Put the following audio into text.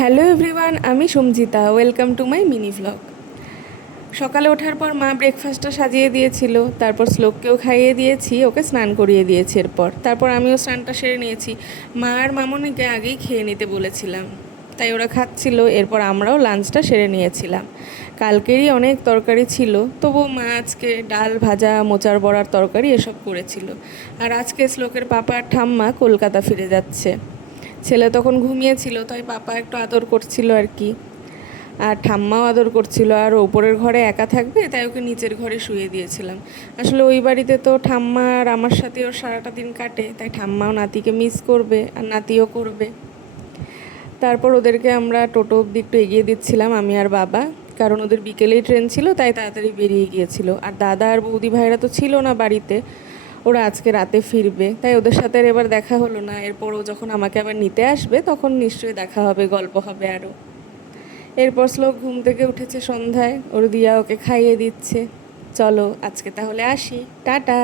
Hello everyone, আমি Sanjita. Welcome to my mini vlog. সকালে ওঠার পর মা ব্রেকফাস্টটা সাজিয়ে দিয়েছিল, তারপর শ্লোককেও খাইয়ে দিয়েছি, ওকে স্নান করিয়ে দিয়েছি। তারপর আমিও স্নানটা সেরে নিয়েছি। মা আর মামনিকে আগেই খেয়ে নিতে বলেছিলাম, তাই ওরা খাচ্ছিল। এরপর আমরাও লাঞ্চটা সেরে নিয়েছিলাম। কালকেরই অনেক তরকারি ছিল, তবুও মা আজকে ডাল ভাজা মোচার বড়ার তরকারি এসব করেছিল। আর আজকে শ্লোকের পাপা আর ঠাম্মা কলকাতা ফিরে যাচ্ছে। ছেলে তখন ঘুমিয়েছিল, তাই পাপা একটু আদর করছিল আর কি। আর ঠাম্মাও আদর করছিল। আর ওপরের ঘরে একা থাকবে, তাই ওকে নিচের ঘরে শুয়ে দিয়েছিলাম। আসলে ওই বাড়িতে তো ঠাম্মা আর আমার সাথে ওর সারাটা দিন কাটে, তাই ঠাম্মাও নাতিকে মিস করবে আর নাতিও করবে। তারপর ওদেরকে আমরা টোটো অব্দি একটু এগিয়ে দিচ্ছিলাম, আমি আর বাবা, কারণ ওদের বিকেলেই ট্রেন ছিল, তাই তাড়াতাড়ি বেরিয়ে গিয়েছিল। আর দাদা আর বৌদি ভাইরা তো ছিল না বাড়িতে, ওরা আজকে রাতে ফিরবে, তাই ওদের সাথে আর এবার দেখা হলো না। এরপর ও যখন আমাকে আবার নিতে আসবে, তখন নিশ্চয়ই দেখা হবে, গল্প হবে আরও। এরপর শ্লোক ঘুম থেকে উঠেছে সন্ধ্যায়, ওর দিয়া ওকে খাইয়ে দিচ্ছে। চলো আজকে তাহলে আসি, টাটা।